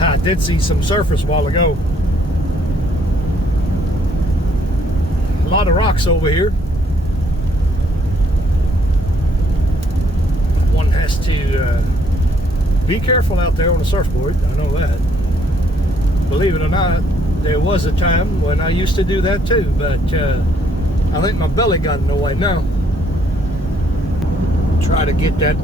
I did see some surfers a while ago. A lot of rocks over here. One has to be careful out there on a surfboard. I know that. Believe it or not, there was a time when I used to do that too, but I think my belly got in the way now. Try to get that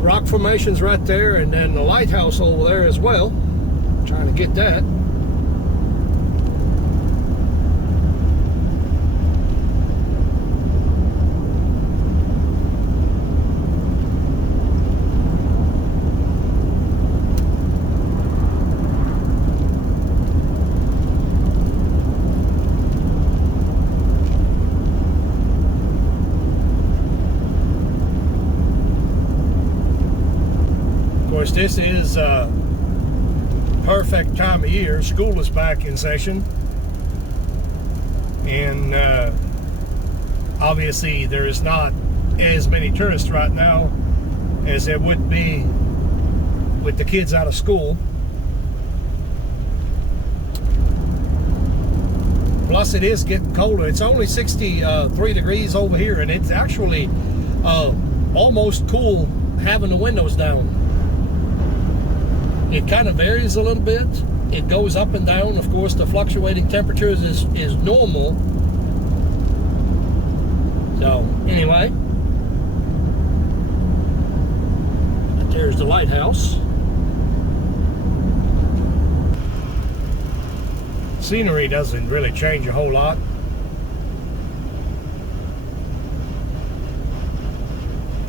rock formations right there, and then the lighthouse over there as well. Trying to get that. This is perfect time of year. School is back in session, and obviously there is not as many tourists right now as there would be with the kids out of school. Plus it is getting colder. It's only 63 degrees over here, and it's actually almost cool having the windows down. It kind of varies a little bit. It goes up and down. Of course, the fluctuating temperatures is normal. So, anyway. There's the lighthouse. Scenery doesn't really change a whole lot.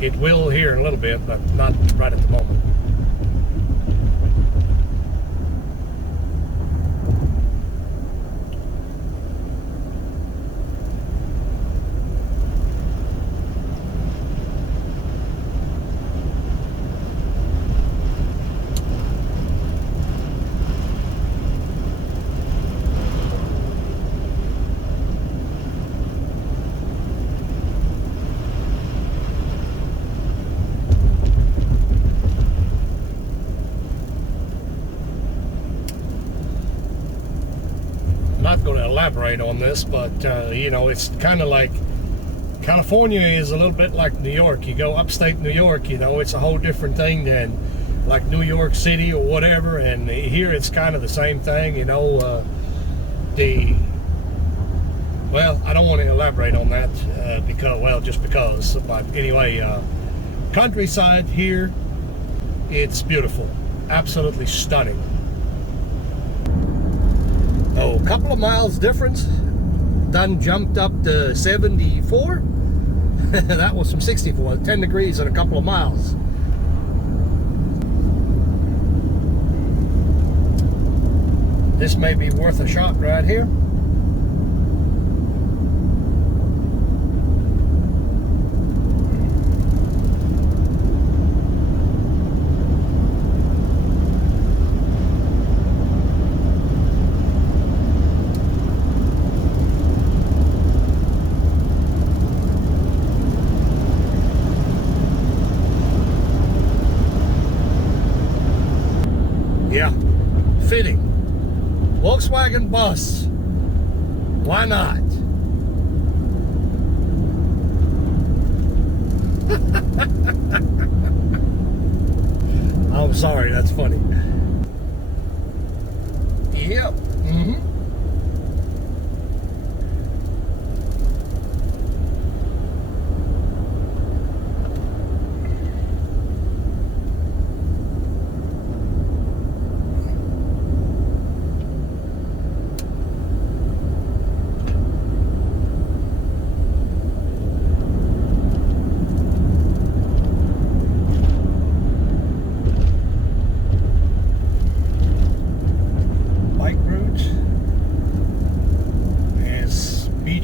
It will here in a little bit, but not right at the moment. Not going to elaborate on this, but you know, it's kind of like California is a little bit like New York. You go upstate New York, you know, it's a whole different thing than like New York City or whatever, and here it's kind of the same thing, you know. Well, I don't want to elaborate on that because, well, just because, but anyway, countryside here, it's beautiful, absolutely stunning. Oh, a couple of miles difference. Done jumped up to 74. That was from 64. 10 degrees in a couple of miles. This may be worth a shot right here. Yeah, fitting. Volkswagen bus. Why not? I'm sorry, that's funny. Yep. Mm-hmm.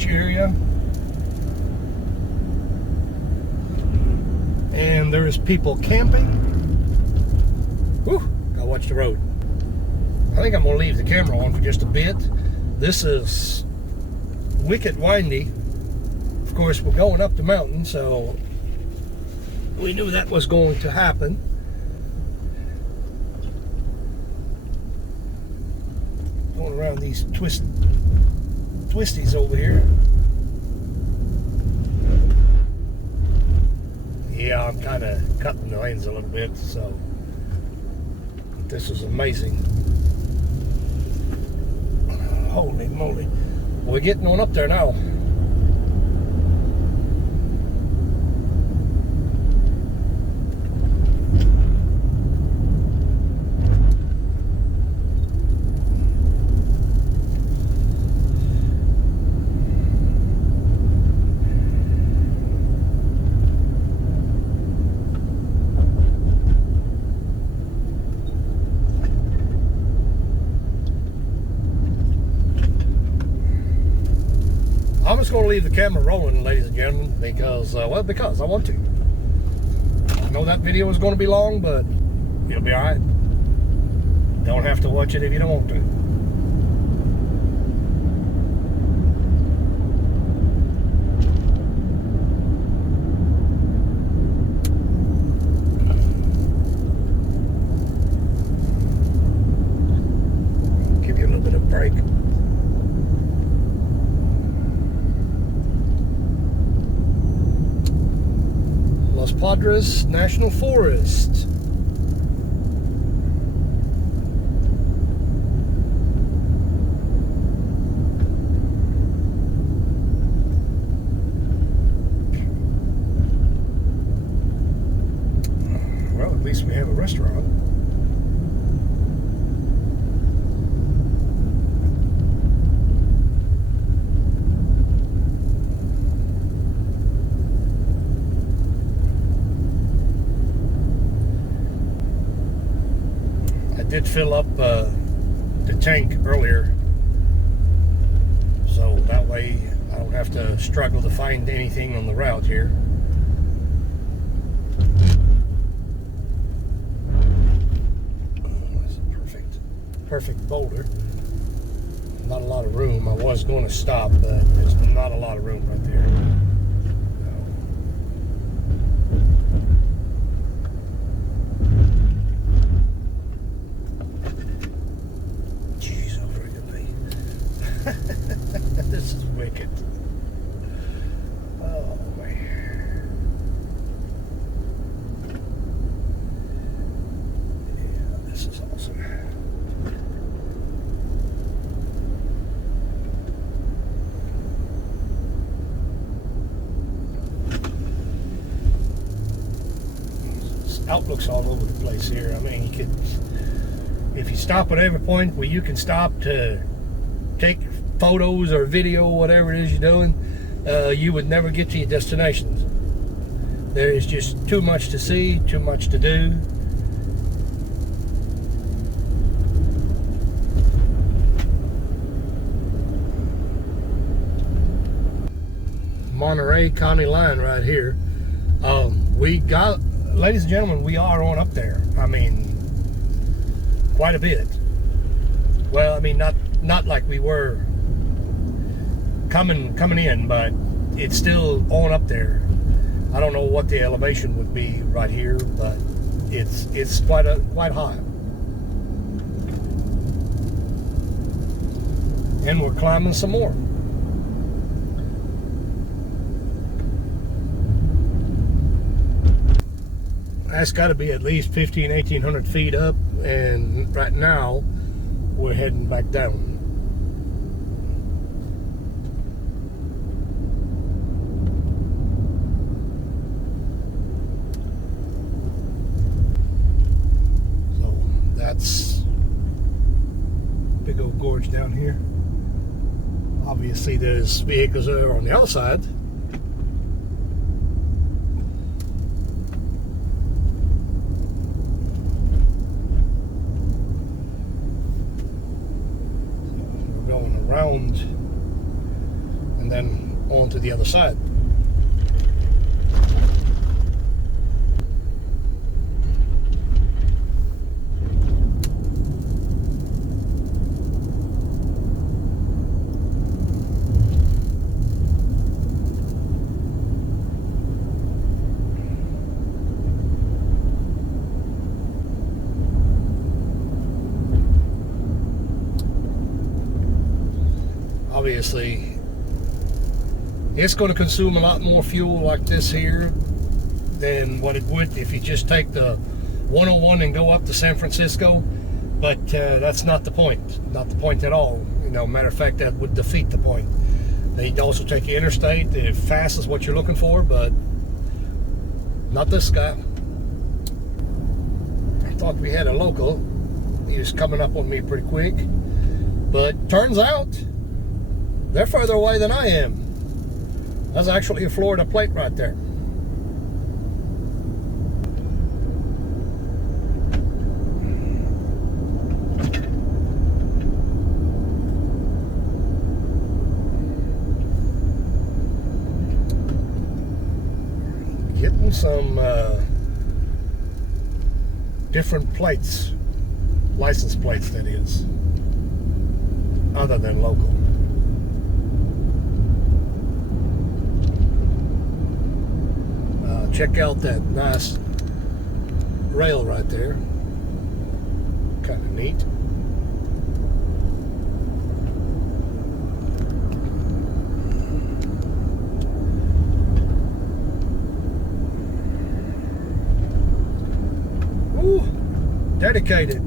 Area, and there's people camping. Whew, gotta watch the road. I think I'm gonna leave the camera on for just a bit. This is wicked windy. Of course, we're going up the mountain, so we knew that was going to happen. Going around these twisties over here. Yeah, I'm kind of cutting the lanes a little bit, so this is amazing. Holy moly. We're getting on up there now. I'm just going to leave the camera rolling, ladies and gentlemen, because I want to. I know that video is going to be long, but it'll be alright. Don't have to watch it if you don't want to. Give you a little bit of break. Los Padres National Forest. Well, at least we have a restaurant. Did fill up the tank earlier, so that way I don't have to struggle to find anything on the route here. That's a perfect boulder. Not a lot of room. I was going to stop, but there's not a lot of room right there. This is wicked. Oh man. Yeah, this is awesome. This outlook's all over the place here. I mean, you could, if you stop at every point where you can stop to take photos or video, whatever it is you're doing, you would never get to your destinations. There is just too much to see, too much to do. Monterey County line right here. We got, ladies and gentlemen, we are on up there. I mean, quite a bit. Well, I mean, not like we were coming in, but it's still on up there. I don't know what the elevation would be right here, but it's quite high. And we're climbing some more. That's got to be at least 1,800 feet up, and right now we're heading back down. That's big old gorge down here. Obviously there's vehicles that are on the other side. We're going around and then on to the other side. obviously it's going to consume a lot more fuel like this here than what it would if you just take the 101 and go up to San Francisco. But that's not the point. Not the point at all. You know, matter of fact, that would defeat the point. They'd also take you interstate if fast is what you're looking for, but not this guy. I thought we had a local. He was coming up on me pretty quick. But turns out they're further away than I am. That's actually a Florida plate right there. Getting some different plates, license plates that is, other than local. Check out that nice rail right there. Kind of neat. Ooh, dedicated.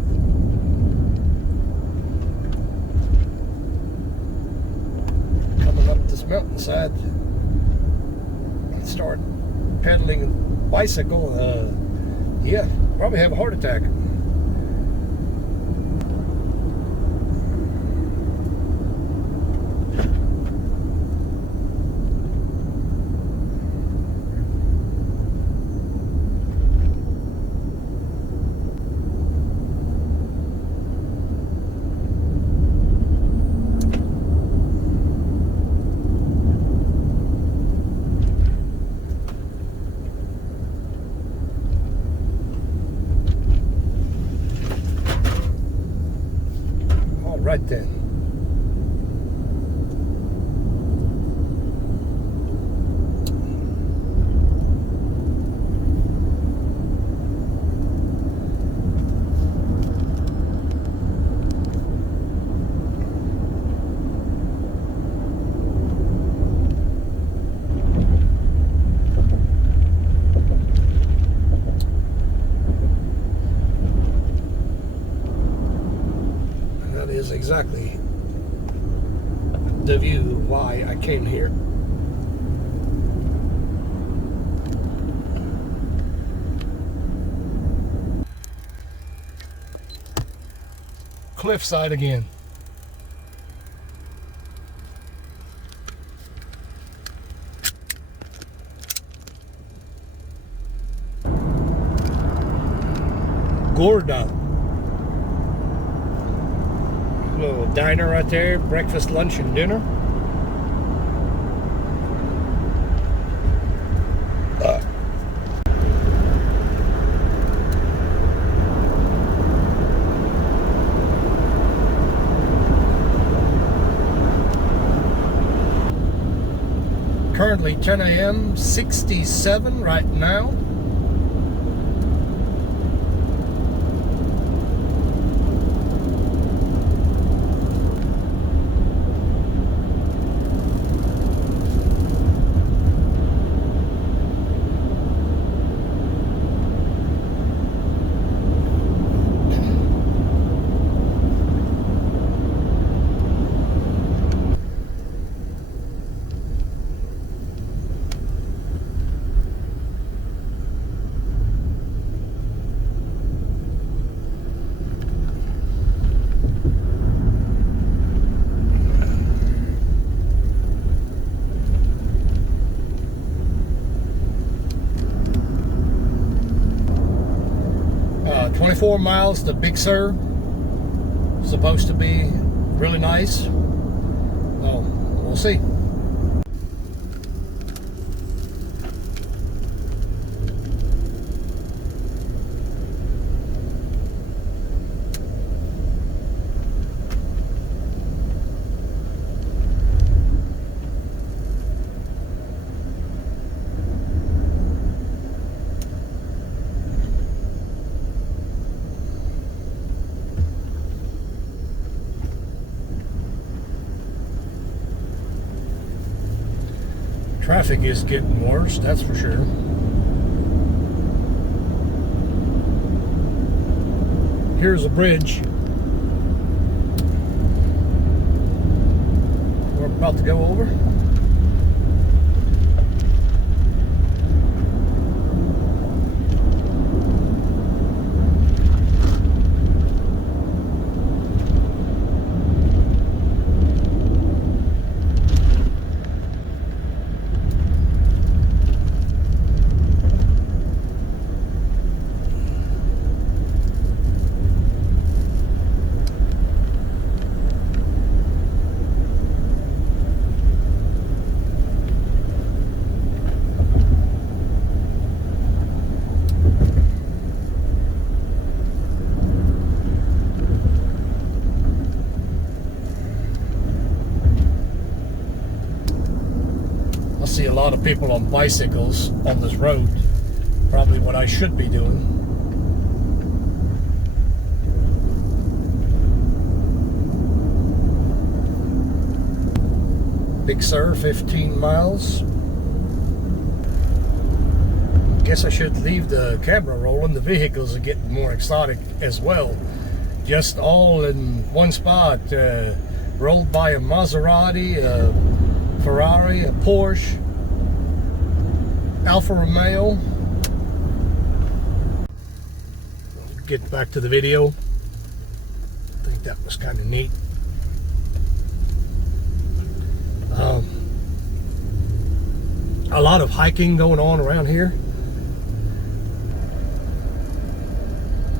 Coming up this mountainside, start pedaling a bicycle, yeah, probably have a heart attack. Right then. Is exactly the view why I came here. Cliffside again. Gorda. Little diner right there, breakfast, lunch, and dinner. Currently 10 a.m., 67 right now. Uh, 24 miles to Big Sur. Supposed to be really nice. Oh, we'll see. Traffic is getting worse, that's for sure. Here's a bridge we're about to go over. See a lot of people on bicycles on this road. Probably what I should be doing. Big Sur, 15 miles. Guess I should leave the camera rolling. The vehicles are getting more exotic as well. Just all in one spot. Rolled by a Maserati, a Ferrari, a Porsche, Alfa Romeo. Get back to the video. I think that was kind of neat. A lot of hiking going on around here.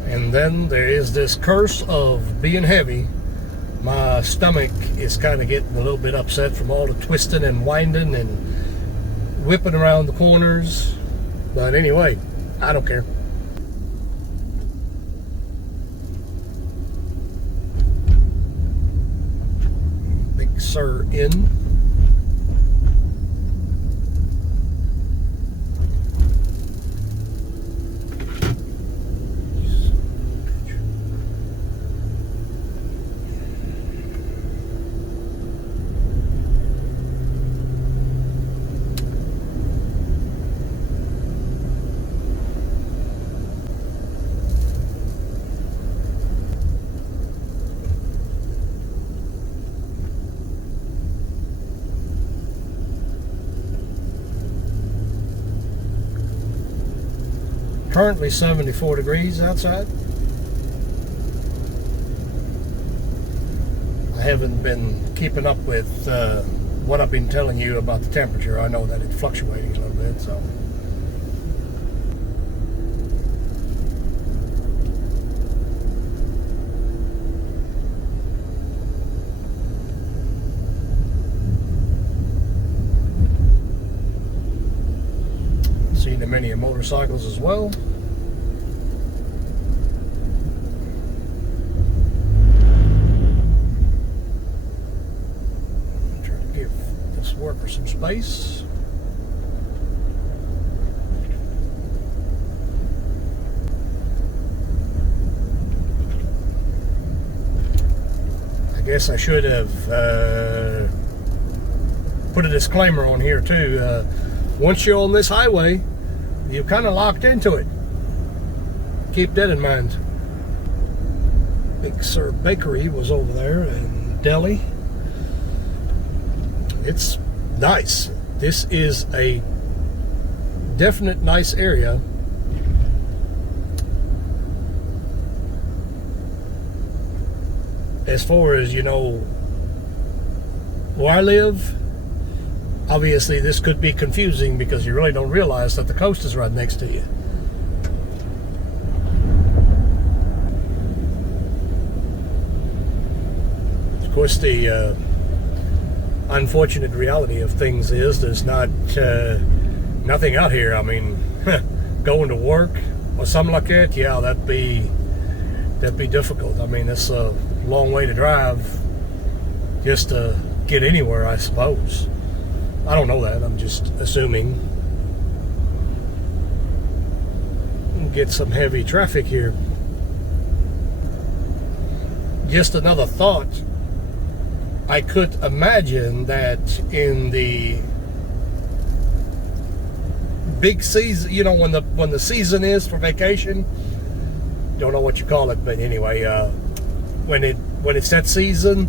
And then there is this curse of being heavy. My stomach is kind of getting a little bit upset from all the twisting and winding and whipping around the corners. But anyway, I don't care. Big Sur Inn. Currently 74 degrees outside. I haven't been keeping up with what I've been telling you about the temperature. I know that it's fluctuating a little bit, so. Seen many motorcycles as well. Try to give this worker some space. I guess I should have put a disclaimer on here too. Once you're on this highway, you're kind of locked into it. Keep that in mind. Big Sur Bakery was over there in Delhi. It's nice. This is a definite nice area. As far as, you know, where I live, obviously this could be confusing because you really don't realize that the coast is right next to you. Of course, the unfortunate reality of things is there's not nothing out here. I mean, going to work or something like that, yeah, that'd be difficult. I mean, it's a long way to drive just to get anywhere, I suppose. I don't know that. I'm just assuming. Get some heavy traffic here. Just another thought. I could imagine that in the big season, when the season is for vacation. Don't know what you call it, but anyway, when it's that season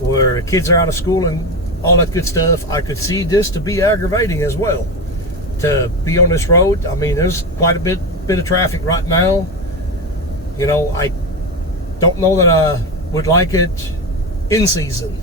where kids are out of school and all that good stuff, I could see this to be aggravating as well. To be on this road, I mean, there's quite a bit of traffic right now. I don't know that I would like it in season.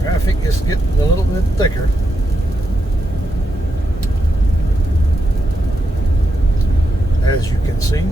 Traffic is getting a little bit thicker. As you can see.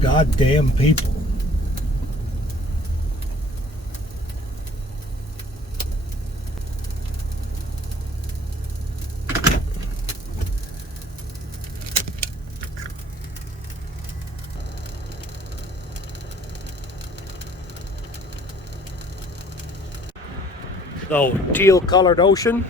Goddamn people. So, teal colored ocean.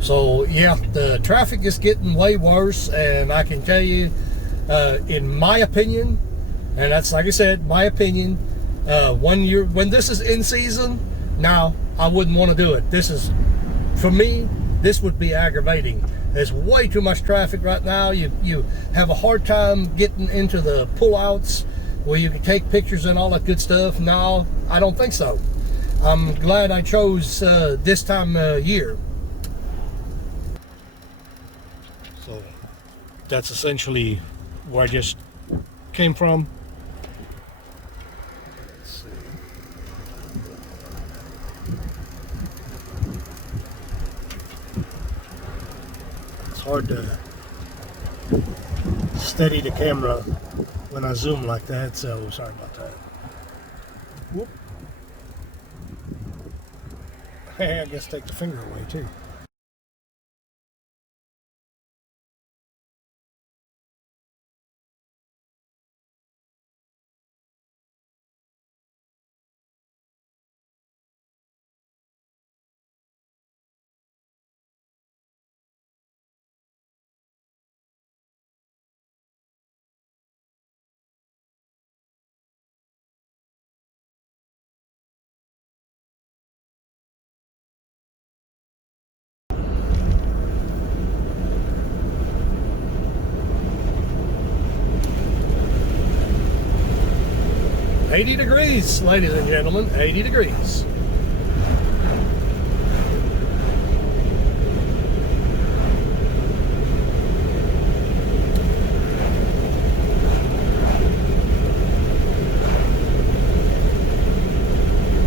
So yeah, the traffic is getting way worse, and I can tell you, in my opinion, and that's, like I said, my opinion, when this is in season, now I wouldn't want to do it. This is, for me, this would be aggravating, There's way too much traffic right now. You have a hard time getting into the pullouts where you can take pictures and all that good stuff. No, I don't think so. I'm glad I chose this time of year. So that's essentially where I just came from. Let's see. It's hard to steady the camera when I zoom like that, so sorry about that. Whoop. I guess take the finger away too. $80 degrees, ladies and gentlemen, 80 degrees.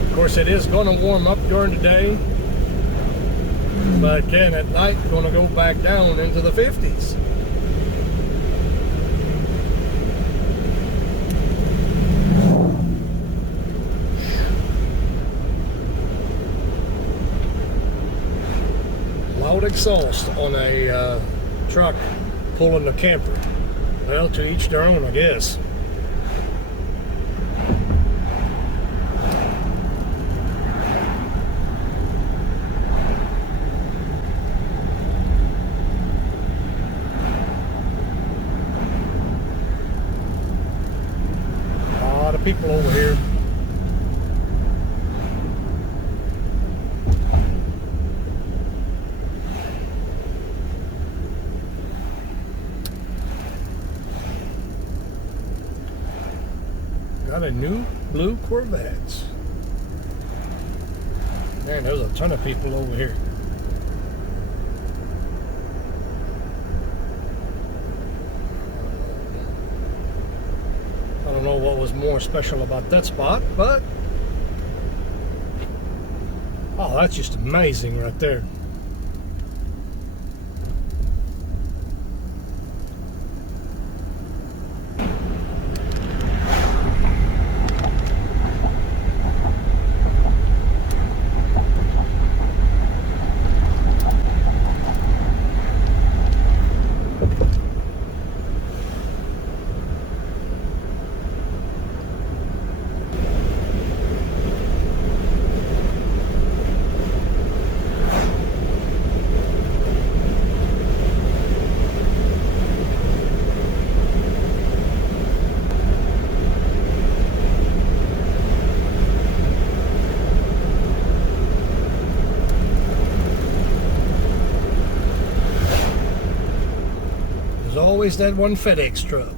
Of course, it is going to warm up during the day, but again, at night, going to go back down into the 50s. Loud exhaust on a truck pulling a camper. Well, to each their own, I guess. A lot of people over here. Got a new blue Corvette. Man, there's a ton of people over here. I don't know what was more special about that spot, but oh, that's just amazing right there. There's always that one FedEx truck.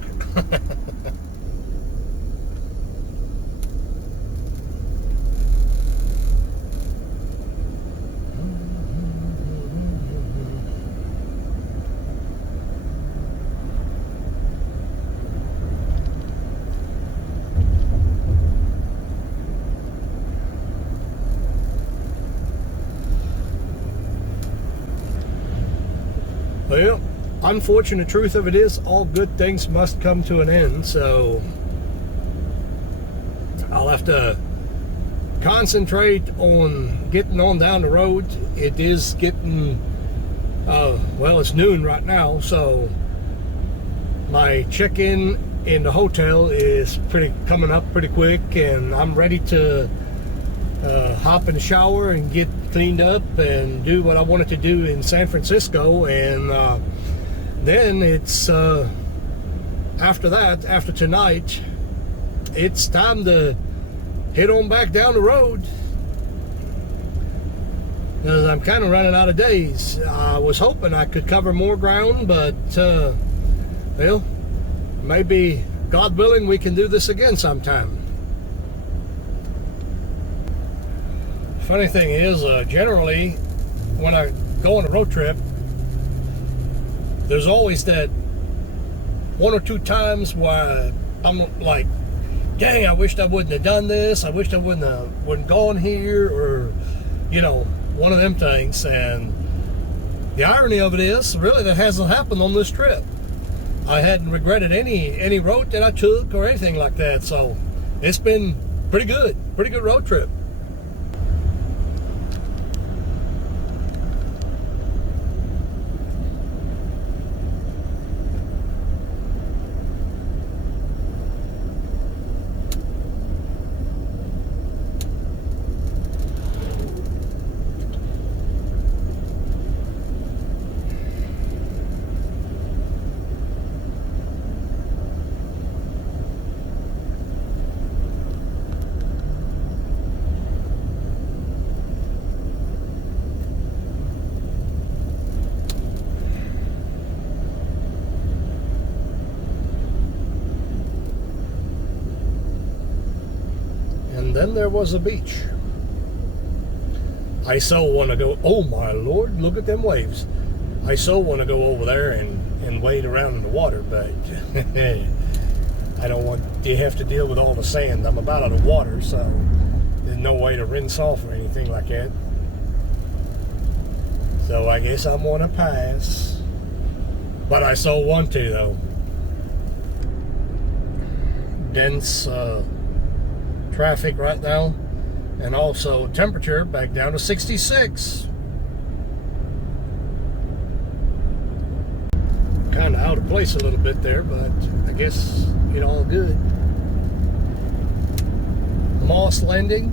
Well, unfortunate truth of it is, all good things must come to an end, so I'll have to concentrate on getting on down the road. It is getting, well, it's noon right now, so my check-in in the hotel is coming up pretty quick, and I'm ready to hop in the shower and get cleaned up and do what I wanted to do in San Francisco. And then it's after that, after tonight, it's time to head on back down the road. because I'm kind of running out of days. I was hoping I could cover more ground, but well, maybe God willing we can do this again sometime. Funny thing is, generally when I go on a road trip, there's always that one or two times where I'm like, dang, I wished I wouldn't have done this. I wished I wouldn't gone here, or one of them things. And the irony of it is, really, that hasn't happened on this trip. I hadn't regretted any road that I took or anything like that. So it's been pretty good road trip. And then there was a beach. I so want to go, oh my Lord, look at them waves. I so want to go over there and wade around in the water, but I don't want to have to deal with all the sand. I'm about out of water, so there's no way to rinse off or anything like that. So I guess I'm going to pass. But I so want to, though. Dense traffic right now, and also temperature back down to 66. Kind of out of place a little bit there, but I guess all good. Moss Landing.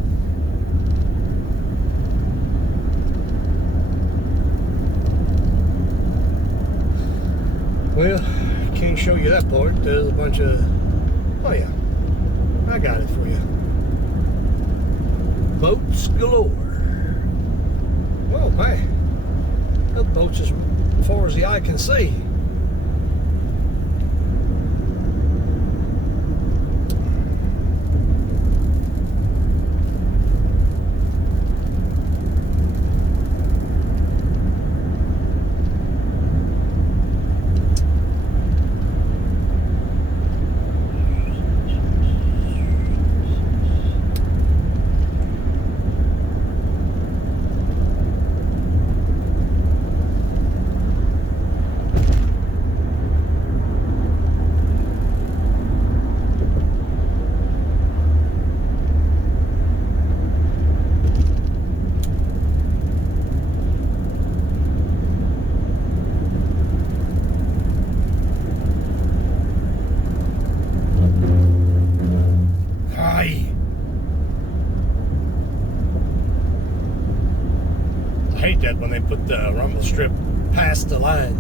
Well, can't show you that part. There's a bunch of, oh yeah, I got it for you. Boats galore. Well, hey, that boat's as far as the eye can see. I hate that when they put the rumble strip past the line.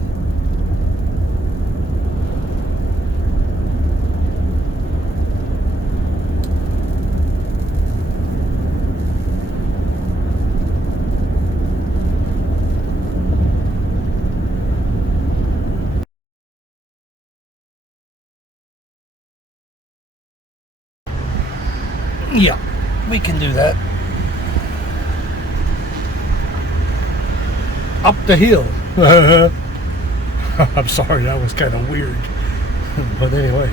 Yeah, we can do that. Up the hill. I'm sorry, that was kind of weird. But anyway,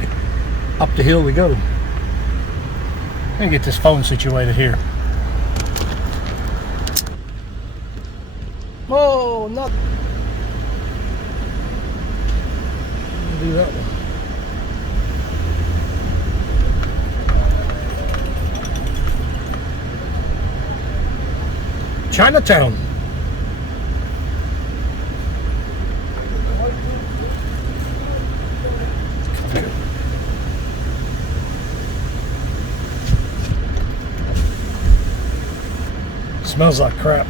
up the hill we go. Let me get this phone situated here. Oh, not. Do that one. Chinatown. Smells like crap.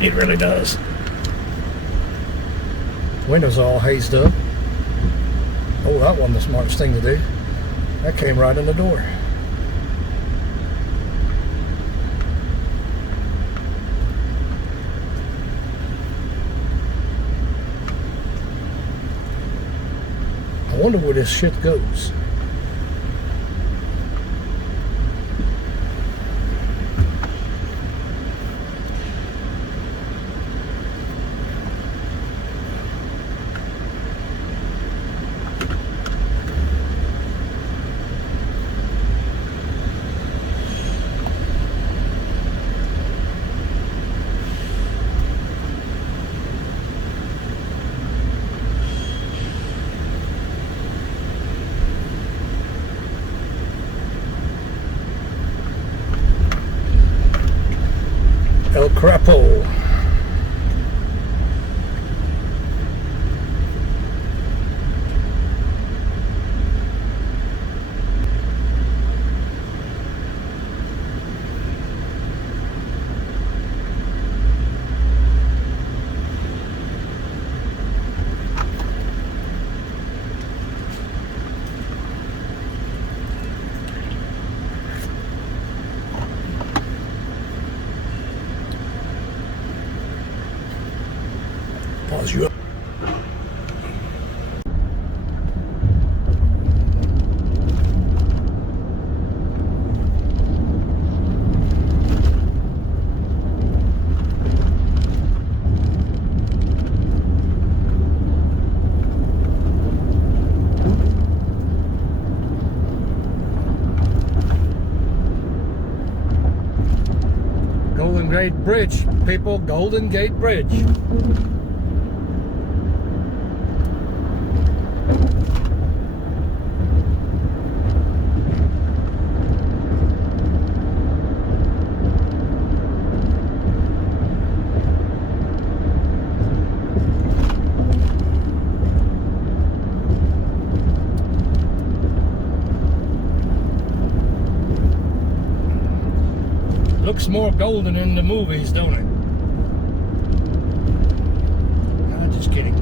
It really does. Windows all hazed up. Oh, that wasn't the smartest thing to do. That came right in the door. wonder where this shit goes. El Crapo. Pause you up. Golden Gate Bridge, people. Golden Gate Bridge. Looks more golden in the movies, don't it? No, just kidding.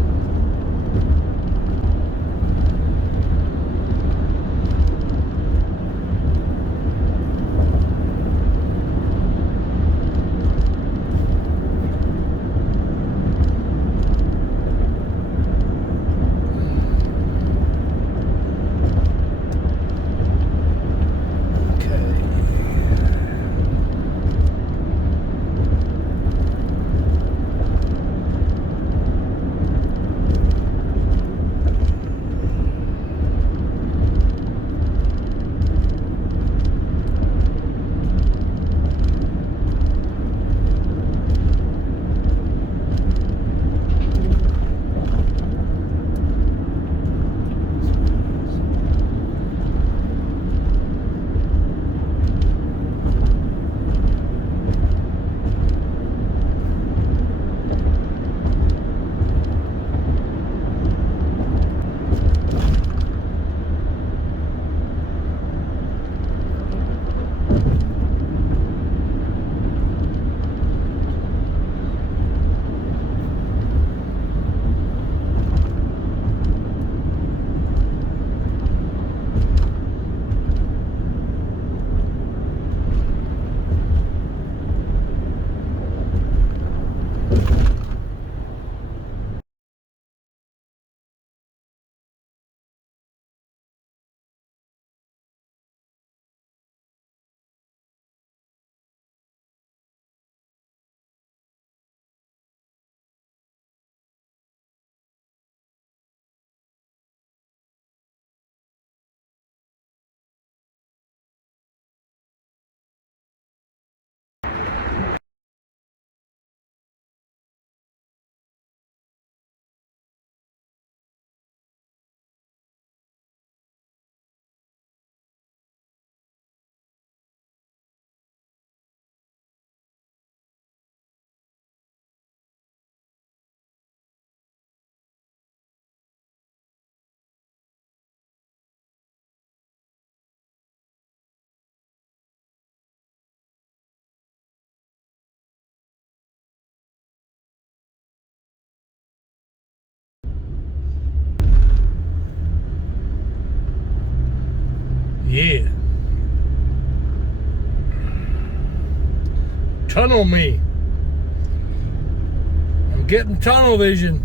Yeah. Tunnel me. I'm getting tunnel vision.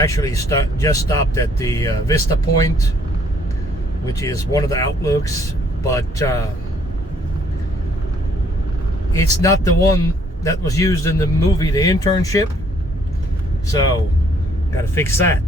Actually just stopped at the Vista Point, which is one of the outlooks, but it's not the one that was used in the movie The Internship, so gotta fix that.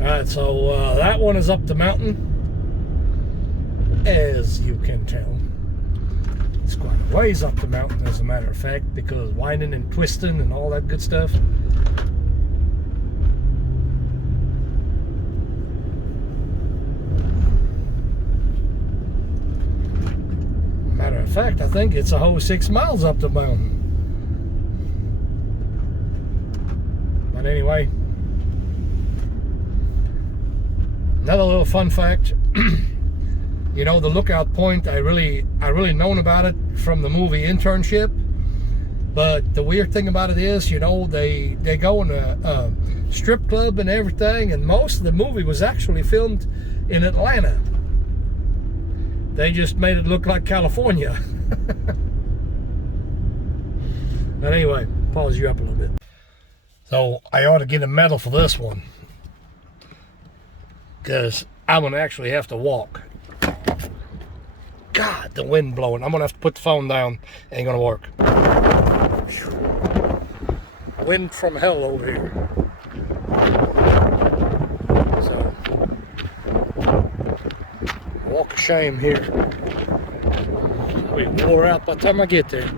Alright, so that one is up the mountain, as you can tell. It's quite a ways up the mountain, as a matter of fact, because winding and twisting and all that good stuff. Matter of fact, I think it's a whole 6 miles up the mountain. But anyway, another little fun fact. You know, the lookout point, I really known about it from the movie Internship. But the weird thing about it is, you know, they go in a strip club and everything, and most of the movie was actually filmed in Atlanta. They just made it look like California. But anyway, pause you up a little bit. So I ought to get a medal for this one, because I'm gonna actually have to walk. God, the wind blowing. I'm gonna have to put the phone down. Ain't gonna work. Wind from hell over here. So, walk of shame here. We wore out by the time I get there.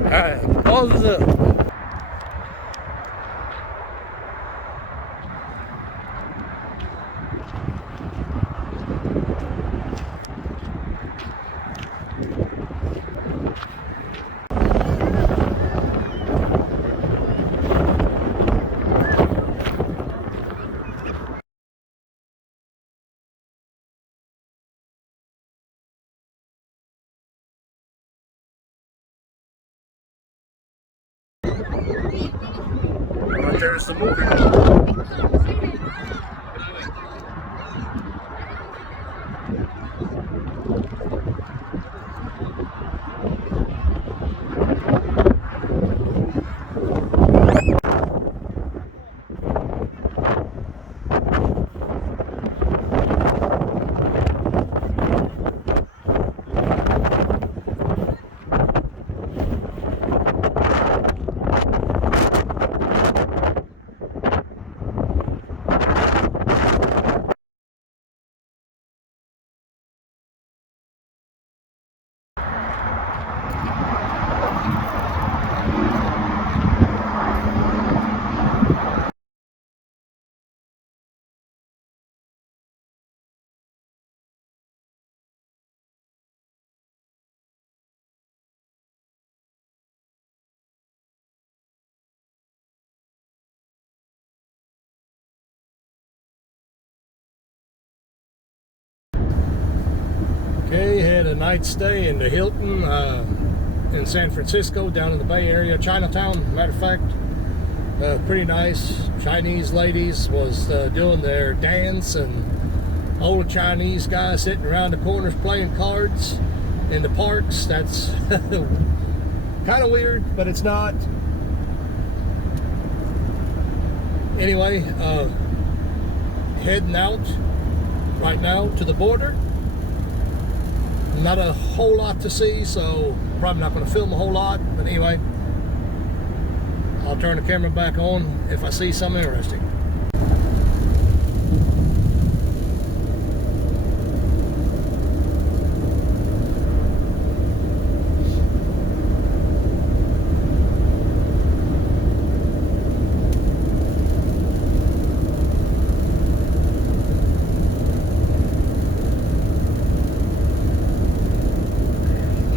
Alright, pause it up. Right there's the movie. Okay, had a night stay in the Hilton in San Francisco, down in the Bay Area, Chinatown. Matter of fact, pretty nice. Chinese ladies was doing their dance, and old Chinese guys sitting around the corners playing cards in the parks. That's kind of weird, but it's not. Anyway, heading out right now to the border. Not a whole lot to see, so probably not going to film a whole lot, but anyway, I'll turn the camera back on if I see something interesting.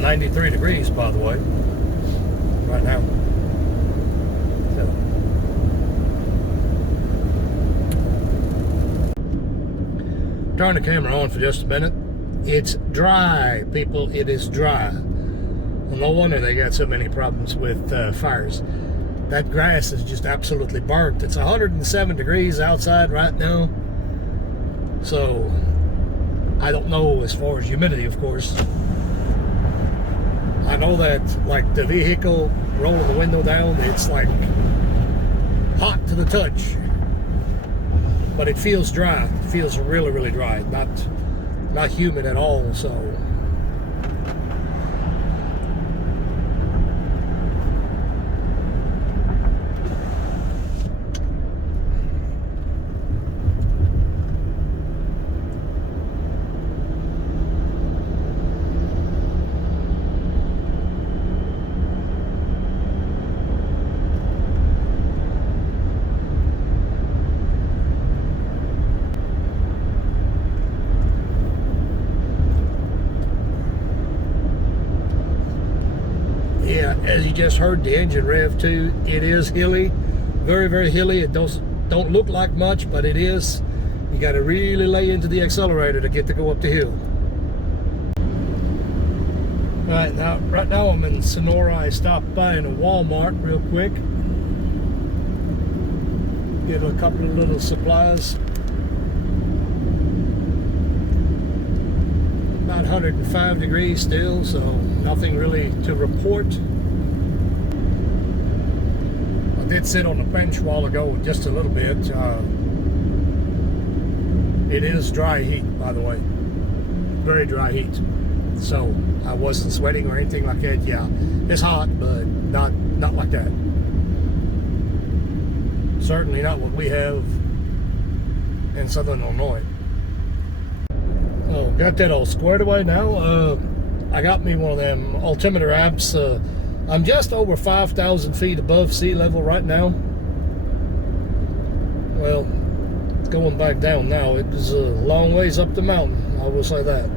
$93 degrees, by the way, right now. So, turn the camera on for just a minute. It's dry, people. It is dry. Well, no wonder they got so many problems with fires. That grass is just absolutely burnt. It's 107 degrees outside right now. So, I don't know as far as humidity, of course. I know that, like, the vehicle rolling the window down, it's like hot to the touch. But it feels dry. It feels really, really dry. Not humid at all, so. Yeah, as you just heard the engine rev too, it is hilly, very, very hilly. It don't look like much, but it is. You got to really lay into the accelerator to get to go up the hill. Right now I'm in Sonora. I stopped by in a Walmart real quick. Get a couple of little supplies. About 105 degrees still, so nothing really to report. I did sit on the bench a while ago just a little bit. It is dry heat, by the way. Very dry heat. So I wasn't sweating or anything like that. Yeah, it's hot, but not like that. Certainly not what we have in Southern Illinois. Oh, got that all squared away now. I got me one of them altimeter apps. I'm just over 5,000 feet above sea level right now. Well, it's going back down now. It was a long ways up the mountain, I will say that.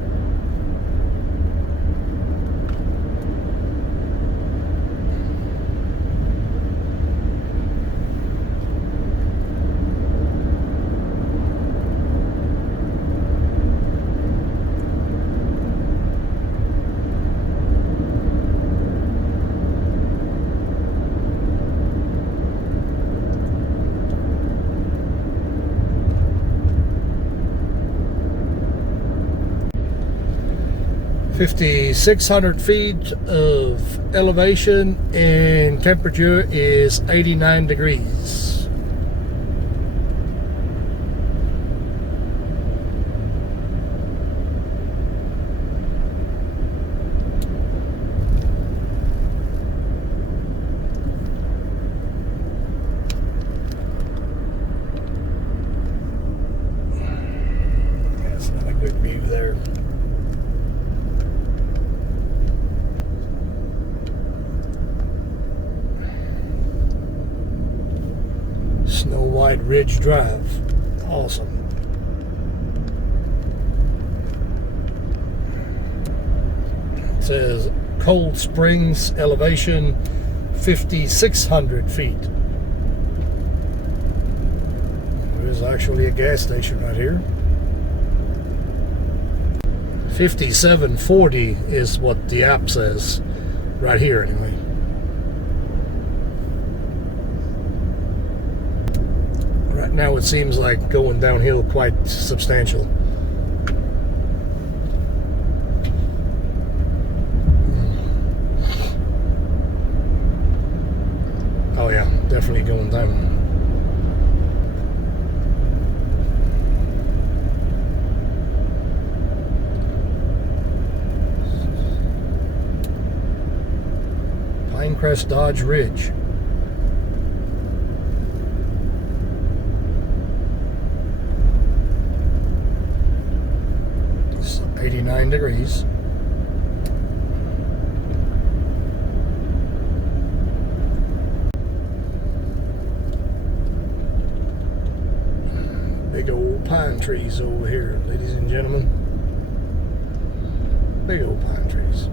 .5,600 feet of elevation and temperature is 89 degrees. That's not a good view there. Snow White Ridge Drive. Awesome. It says Cold Springs elevation 5,600 feet. There's actually a gas station right here. 5740 is what the app says right here anyway. Now it seems like going downhill quite substantial. Oh yeah, definitely going down. Pinecrest Dodge Ridge. 89 degrees. Big old pine trees over here, ladies and gentlemen. Big old pine trees.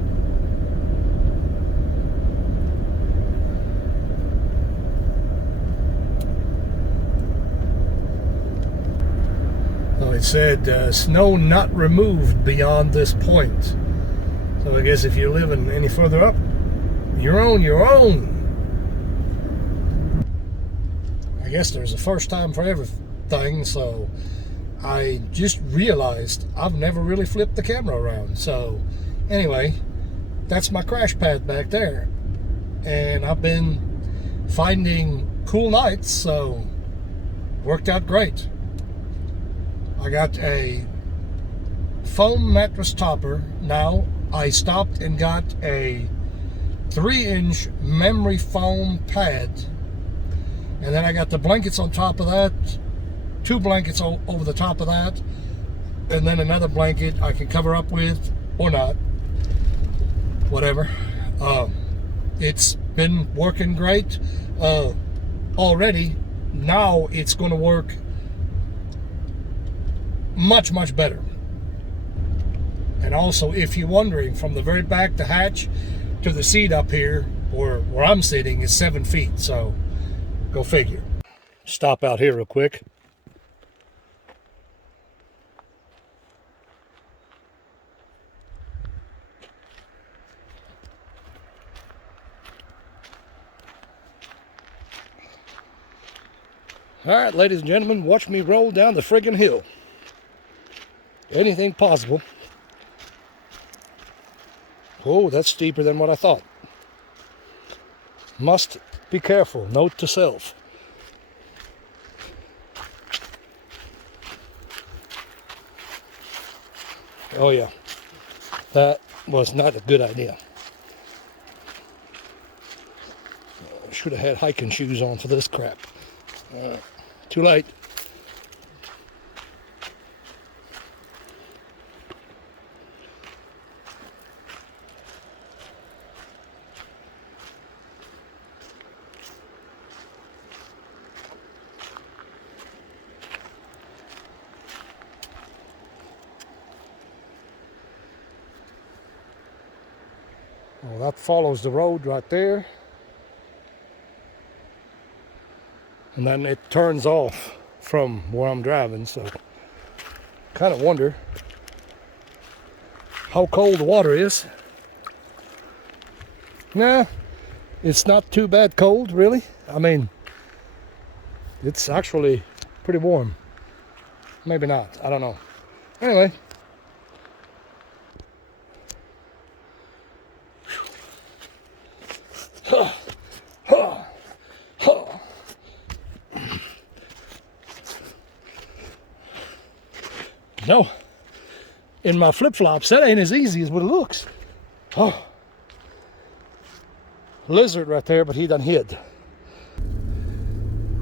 So it said snow not removed beyond this point. So I guess if you're living any further up, you're on your own. I guess there's a first time for everything, so I just realized I've never really flipped the camera around. So anyway, that's my crash pad back there. And I've been finding cool nights, so worked out great. I got a foam mattress topper. Now I stopped and got a 3-inch memory foam pad, and then I got the blankets on top of that, 2 blankets over the top of that, and then another blanket I can cover up with or not, whatever. It's been working great already. Now it's going to work much, much better. And also, if you're wondering, from the very back, the hatch, to the seat up here, or where I'm sitting, is 7 feet. So, go figure. Stop out here real quick. All right, ladies and gentlemen, watch me roll down the friggin' hill. Anything possible. Oh, that's steeper than what I thought. Must be careful. Note to self. Oh yeah, that was not a good idea. I should have had hiking shoes on for this crap. Too late. Well, that follows the road right there. And then it turns off from where I'm driving, so kind of wonder how cold the water is. Nah, it's not too bad cold, really. I mean, it's actually pretty warm. Maybe not, I don't know. Anyway. No, in my flip-flops, that ain't as easy as what it looks. Oh, lizard right there, but he done hid.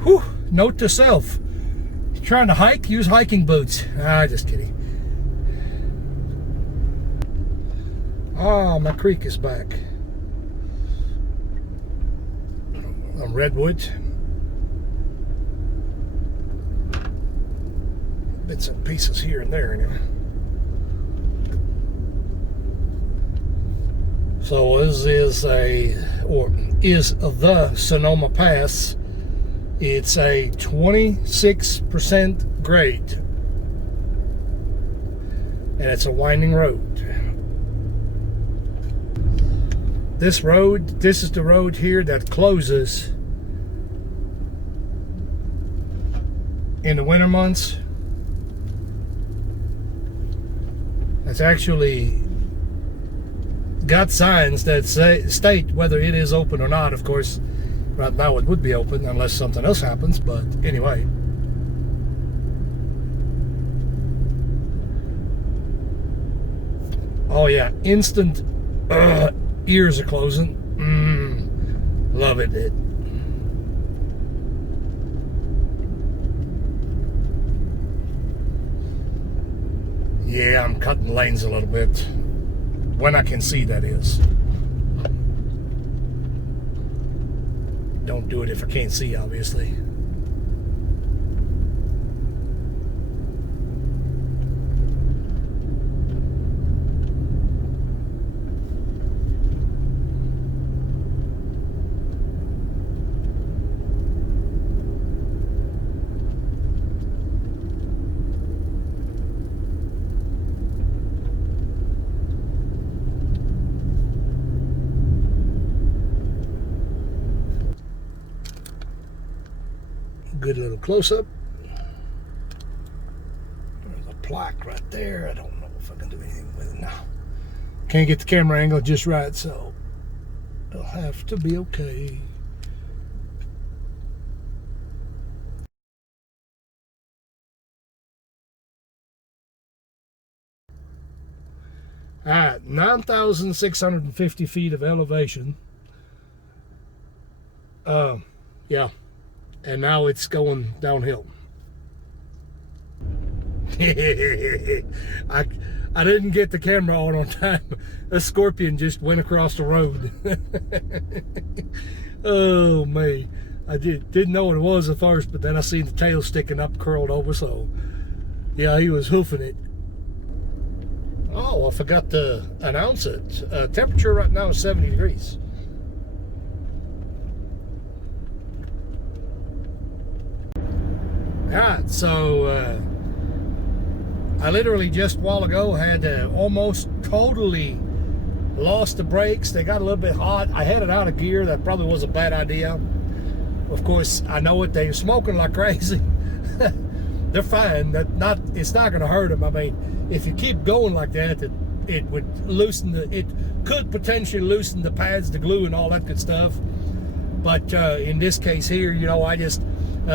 Whew, note to self. If you're trying to hike, use hiking boots. Ah, just kidding. Ah, my creek is back. Redwood. Bits and pieces here and there anyway. So this is the Sonoma Pass. It's a 26% grade, and it's a winding road. This is the road here that closes in the winter months. It's actually got signs that state whether it is open or not. Of course, right now it would be open unless something else happens, but anyway. Oh yeah, instant ears are closing. Love it. Yeah, I'm cutting lanes a little bit. When I can see, that is. Don't do it if I can't see, obviously. get a little close-up. There's a plaque right there. I don't know if I can do anything with it now. Can't get the camera angle just right, so it'll have to be okay. All right, 9,650 feet of elevation. Yeah, and now it's going downhill. I didn't get the camera on time. A scorpion just went across the road. Oh man, I didn't know what it was at first, but then I seen the tail sticking up, curled over. So yeah, he was hoofing it. Oh, I forgot to announce it. Temperature right now is 70 degrees. All right, so I literally just a while ago had almost totally lost the brakes. They got a little bit hot. I had it out of gear. That probably was a bad idea. Of course, I know it. They're smoking like crazy. They're fine. It's not going to hurt them. I mean, if you keep going like that, it would loosen it could potentially loosen the pads, the glue, and all that good stuff. But in this case here, you know, I just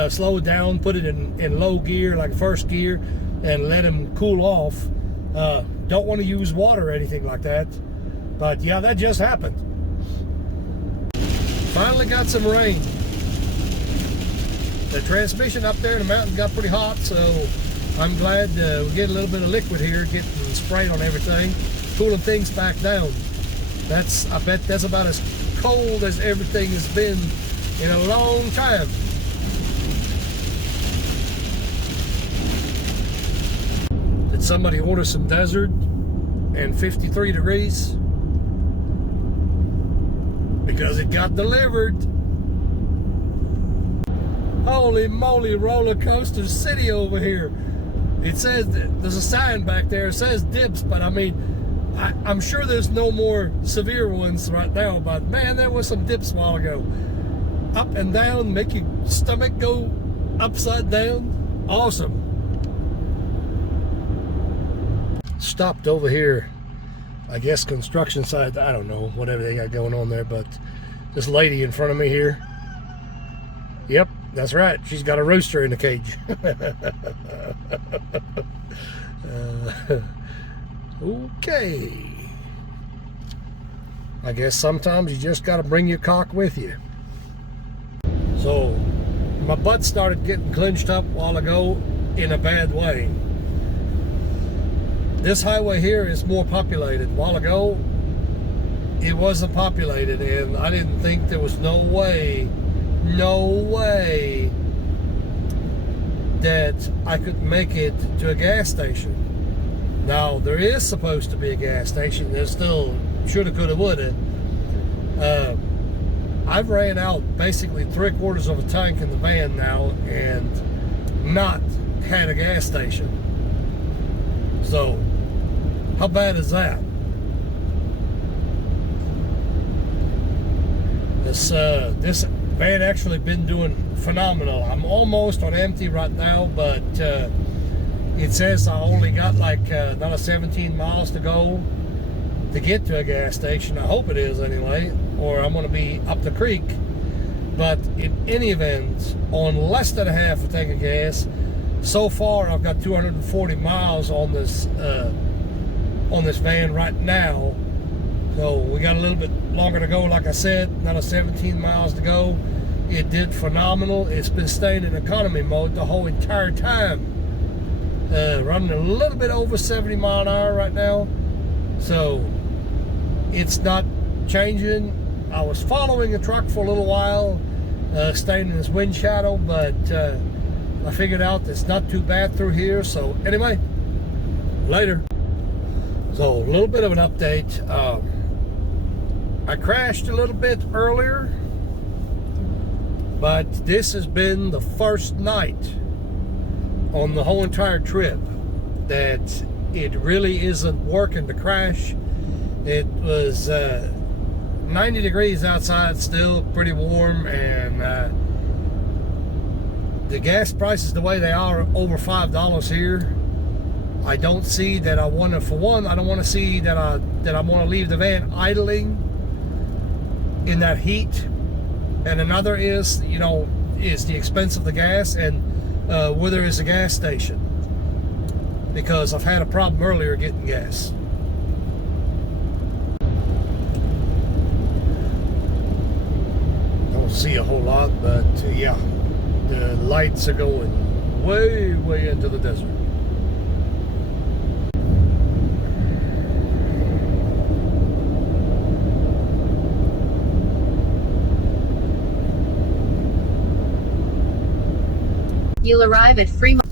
slow it down, put it in low gear, like first gear, and let them cool off. Don't want to use water or anything like that. But yeah, that just happened. Finally got some rain. The transmission up there in the mountain got pretty hot, so I'm glad we get a little bit of liquid here, getting sprayed on everything, cooling things back down. I bet that's about as cold as everything has been in a long time. Did somebody order some desert and 53 degrees? Because it got delivered. Holy moly, roller coaster city over here. It says, there's a sign back there, it says dips, but I mean, I'm sure there's no more severe ones right now, but man, there was some dips a while ago. Up and down, make your stomach go upside down. Awesome. Stopped over here, I guess construction site, I don't know, whatever they got going on there, but this lady in front of me here, yep, that's right, she's got a rooster in the cage. Okay, I guess sometimes you just got to bring your cock with you. So my butt started getting clenched up a while ago in a bad way. This highway here is more populated. A while ago it wasn't populated, and I didn't think there was no way that I could make it to a gas station. Now, there is supposed to be a gas station. There's still shoulda, coulda, woulda. I've ran out basically 3/4 of a tank in the van now and not had a gas station. So, how bad is that? This van actually been doing phenomenal. I'm almost on empty right now, but it says I only got like another 17 miles to go to get to a gas station. I hope it is anyway, or I'm going to be up the creek. But in any event, on less than a half a tank of gas, so far I've got 240 miles on this van right now. So we got a little bit longer to go, like I said, another 17 miles to go. It did phenomenal. It's been staying in economy mode the whole entire time. Running a little bit over 70 mile an hour right now. So it's not changing. I was following a truck for a little while, staying in this wind shadow, but I figured out it's not too bad through here. So anyway, later. So a little bit of an update. I crashed a little bit earlier, but this has been the first night on the whole entire trip that it really isn't working to crash. It was 90 degrees outside, still pretty warm, and the gas prices the way they are, over $5 here, I don't see that I want to, for one, I don't want to see that I want to leave the van idling in that heat. And another is, you know, is the expense of the gas and where there is a gas station. Because I've had a problem earlier getting gas. Don't see a whole lot, but yeah, the lights are going way into the desert. You'll arrive at Fremont.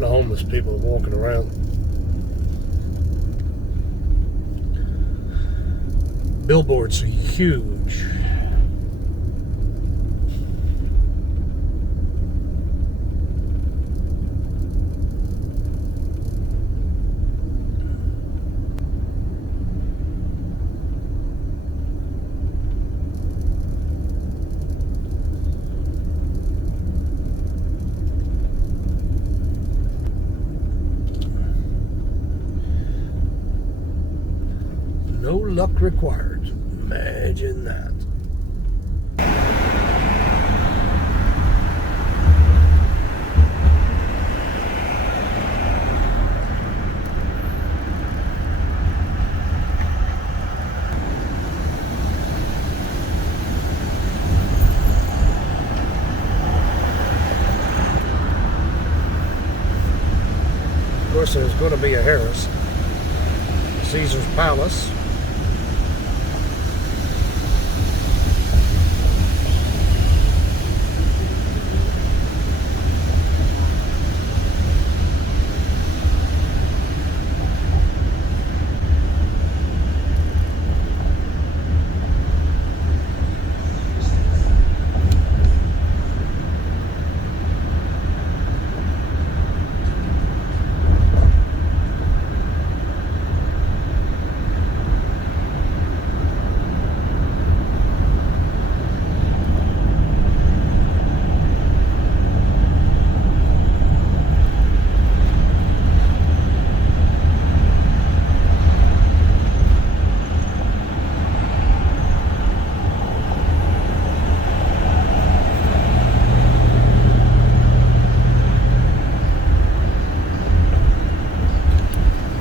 lot of homeless people walking around. Billboards are huge. No luck required. Imagine that. Of course, there's going to be a Harris. Caesar's Palace.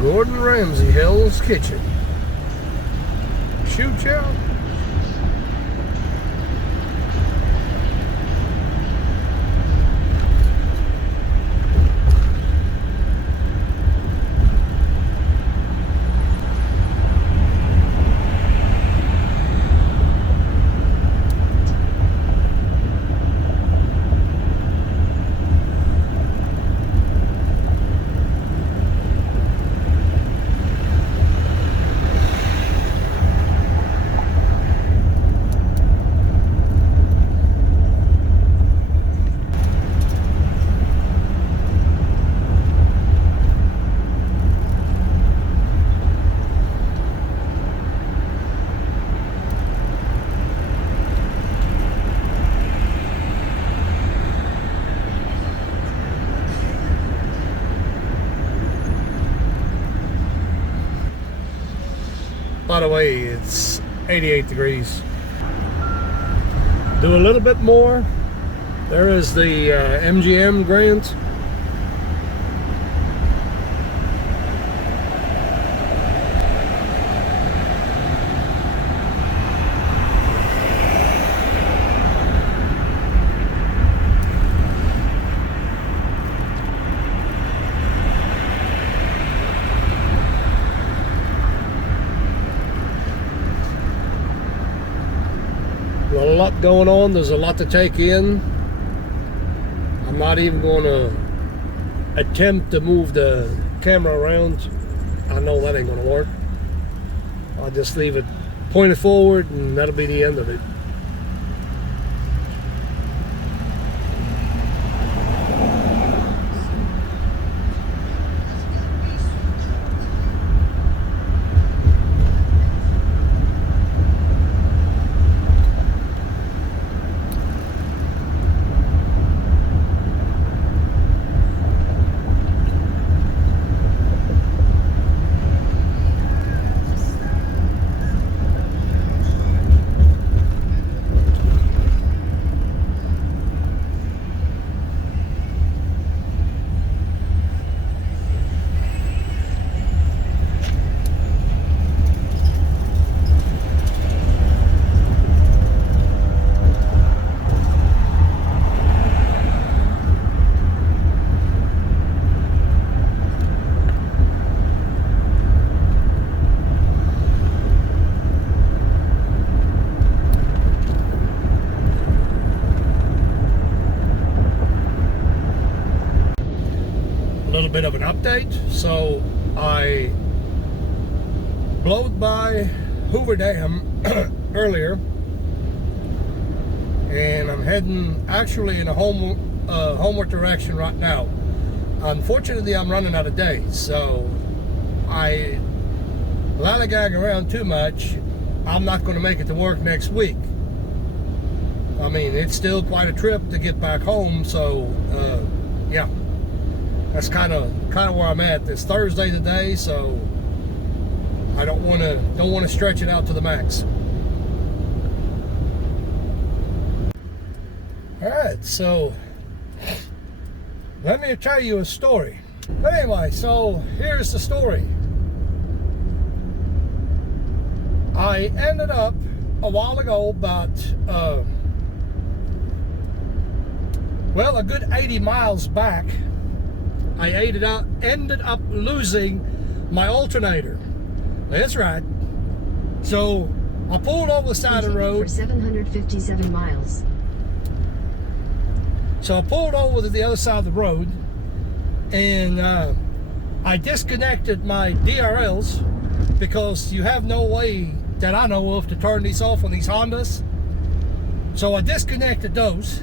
Gordon Ramsay, Hell's Kitchen. Shoot ya. By the way, it's 88 degrees. Do a little bit more. There is the MGM grant. A lot going on. There's a lot to take in. I'm not even going to attempt to move the camera around. I know that ain't going to work. I'll just leave it pointed forward and that'll be the end of it. update. So I blowed by Hoover Dam earlier, and I'm heading actually in a homeward direction right now. Unfortunately, I'm running out of days, so I lollygag around too much. I'm not going to make it to work next week. I mean, it's still quite a trip to get back home, so yeah, that's kind of where I'm at. It's Thursday today, so I don't want to stretch it out to the max. All right, so let me tell you a story. But anyway, so here's the story. I ended up a while ago, about well, a good 80 miles back, I ended up losing my alternator. That's right. So I pulled over the side of the road. For 757 miles. So I pulled over to the other side of the road, and I disconnected my DRLs because you have no way that I know of to turn these off on these Hondas. So I disconnected those,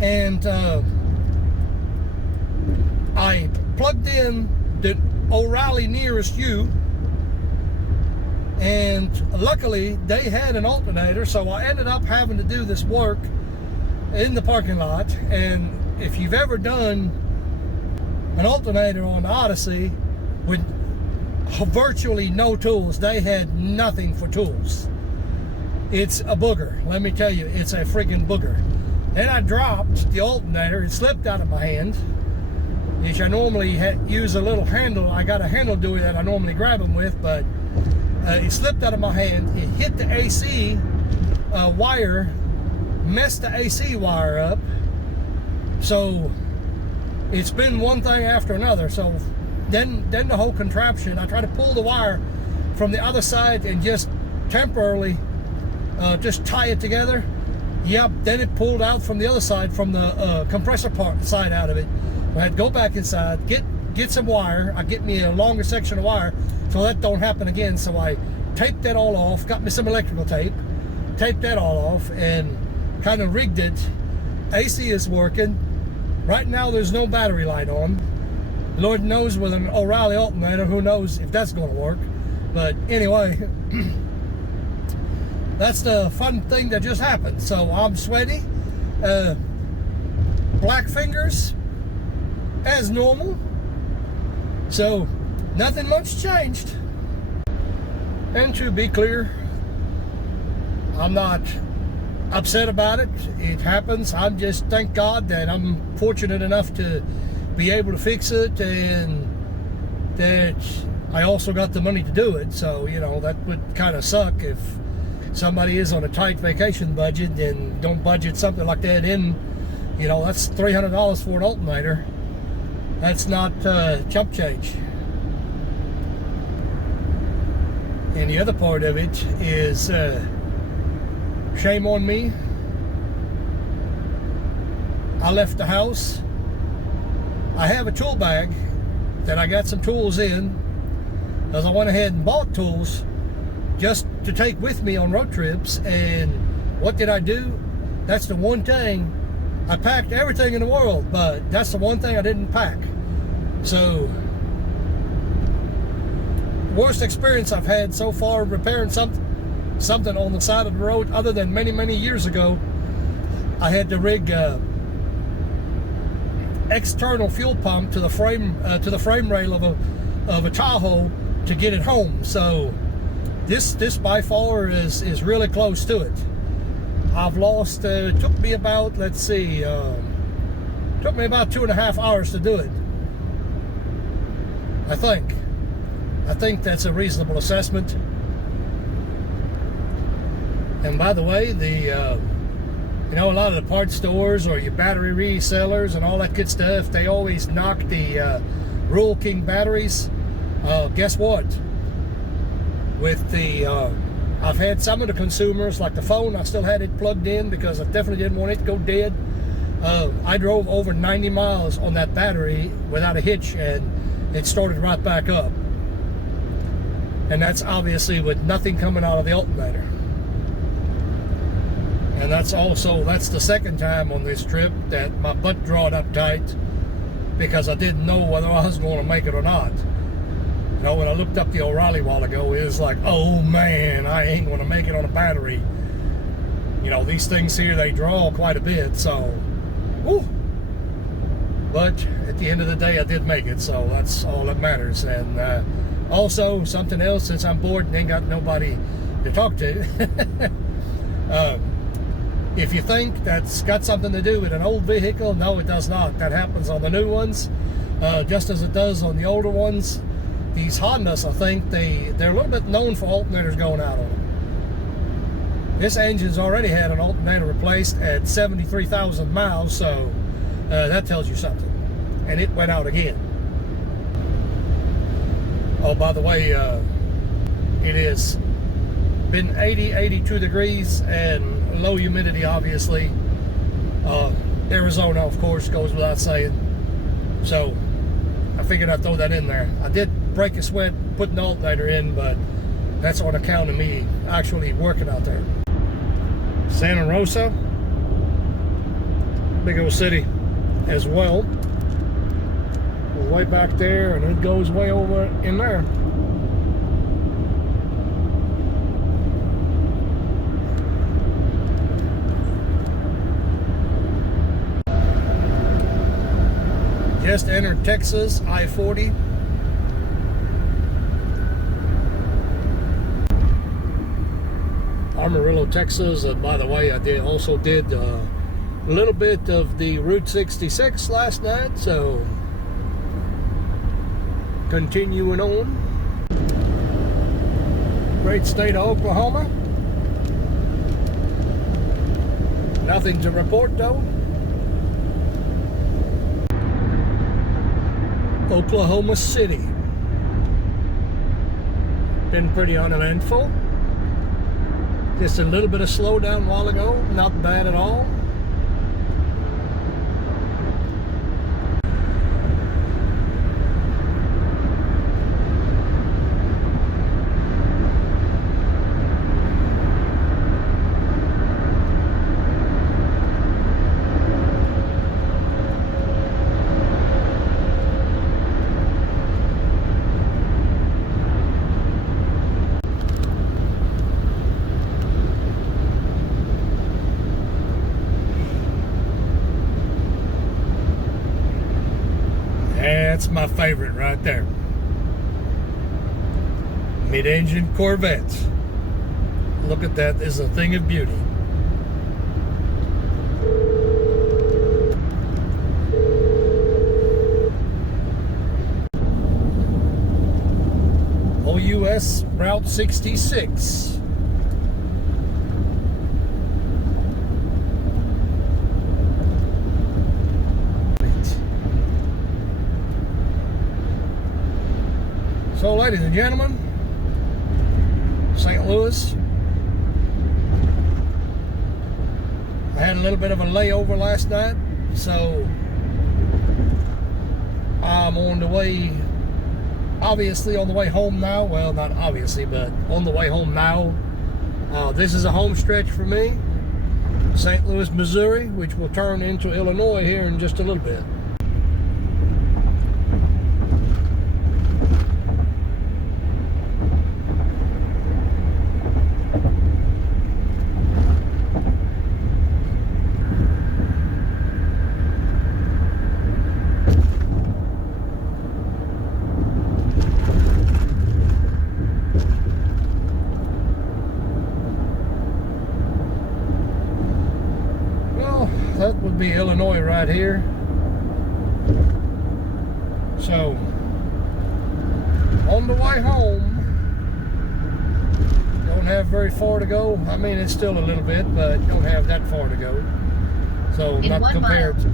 and I plugged in the O'Reilly nearest you, and luckily they had an alternator, so I ended up having to do this work in the parking lot. And if you've ever done an alternator on the Odyssey with virtually no tools, they had nothing for tools. It's a booger, let me tell you, it's a freaking booger. Then I dropped the alternator, it slipped out of my hand, which I normally use a little handle. I got a handle doing that I normally grab them with, but it slipped out of my hand. It hit the AC wire, messed the AC wire up. So it's been one thing after another. So then the whole contraption, I tried to pull the wire from the other side and just temporarily just tie it together. Yep, then it pulled out from the other side, from the compressor part side out of it. I had to go back inside, get some wire. I get me a longer section of wire so that don't happen again. So I taped that all off, got me some electrical tape, taped that all off, and kind of rigged it. AC is working. Right now there's no battery light on. Lord knows with an O'Reilly alternator, who knows if that's going to work. But anyway, that's the fun thing that just happened. So I'm sweaty, black fingers as normal. So nothing much changed. And to be clear, I'm not upset about it. It happens. I'm just, thank God that I'm fortunate enough to be able to fix it, and that I also got the money to do it. So, you know, that would kind of suck if somebody is on a tight vacation budget and don't budget something like that in. You know, that's $300 for an alternator. That's not chump change. And the other part of it is shame on me. I left the house. I have a tool bag that I got some tools in, as I went ahead and bought tools just to take with me on road trips. And what did I do? That's the one thing. I packed everything in the world, but that's the one thing I didn't pack. So, worst experience I've had so far repairing something on the side of the road, other than many years ago. I had to rig external fuel pump to the frame rail of a Tahoe to get it home. So this by far is really close to it. I've lost, it took me about, let's see, took me about 2.5 hours to do it. I think that's a reasonable assessment. And by the way, you know, a lot of the parts stores or your battery resellers and all that good stuff, they always knock the Rural King batteries. Guess what? With the I've had some of the consumers, like the phone, I still had it plugged in because I definitely didn't want it to go dead. I drove over 90 miles on that battery without a hitch, and it started right back up. And that's obviously with nothing coming out of the alternator. And that's the second time on this trip that my butt drawed up tight because I didn't know whether I was going to make it or not. You know, when I looked up the O'Reilly a while ago, it was like, oh man, I ain't going to make it on a battery. You know, these things here, they draw quite a bit, so, whew. But at the end of the day, I did make it, so that's all that matters. And also, something else, since I'm bored and ain't got nobody to talk to, if you think that's got something to do with an old vehicle, no, it does not. That happens on the new ones, just as it does on the older ones. These Hondas, I think, they're a little bit known for alternators going out on them. This engine's already had an alternator replaced at 73,000 miles, so that tells you something. And it went out again. Oh, by the way, it has been 82 degrees and low humidity, obviously. Arizona, of course, goes without saying. So I figured I'd throw that in there. I did break a sweat putting the alternator in, but that's on account of me actually working out there. Santa Rosa, big old city as well. Way back there, and it goes way over in there. Just entered Texas, I-40. Amarillo, Texas. By the way, I also did a little bit of the Route 66 last night, so continuing on. Great state of Oklahoma. Nothing to report though. Oklahoma City. Been pretty uneventful. Just a little bit of slowdown a while ago. Not bad at all. That's my favorite right there. Mid-engine Corvettes. Look at that. This is a thing of beauty. OUS Route 66. So, ladies and gentlemen, St. Louis. I had a little bit of a layover last night, so I'm on the way, obviously on the way home now. Well, not obviously, but on the way home now. This is a home stretch for me. St. Louis, Missouri, which will turn into Illinois here in just a little bit. That would be Illinois right here. So, on the way home, don't have very far to go. I mean, it's still a little bit, but don't have that far to go. So, not compared to.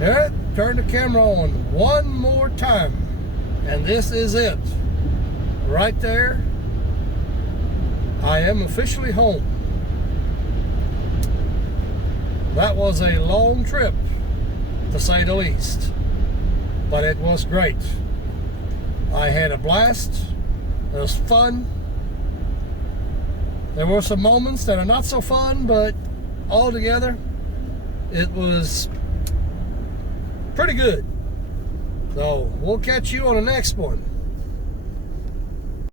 Yeah, turn the camera on one more time. And this is it. Right there. I am officially home. that was a long trip, to say the least. But it was great. I had a blast. It was fun. There were some moments that are not so fun, but altogether, it was pretty good. So we'll catch you on the next one.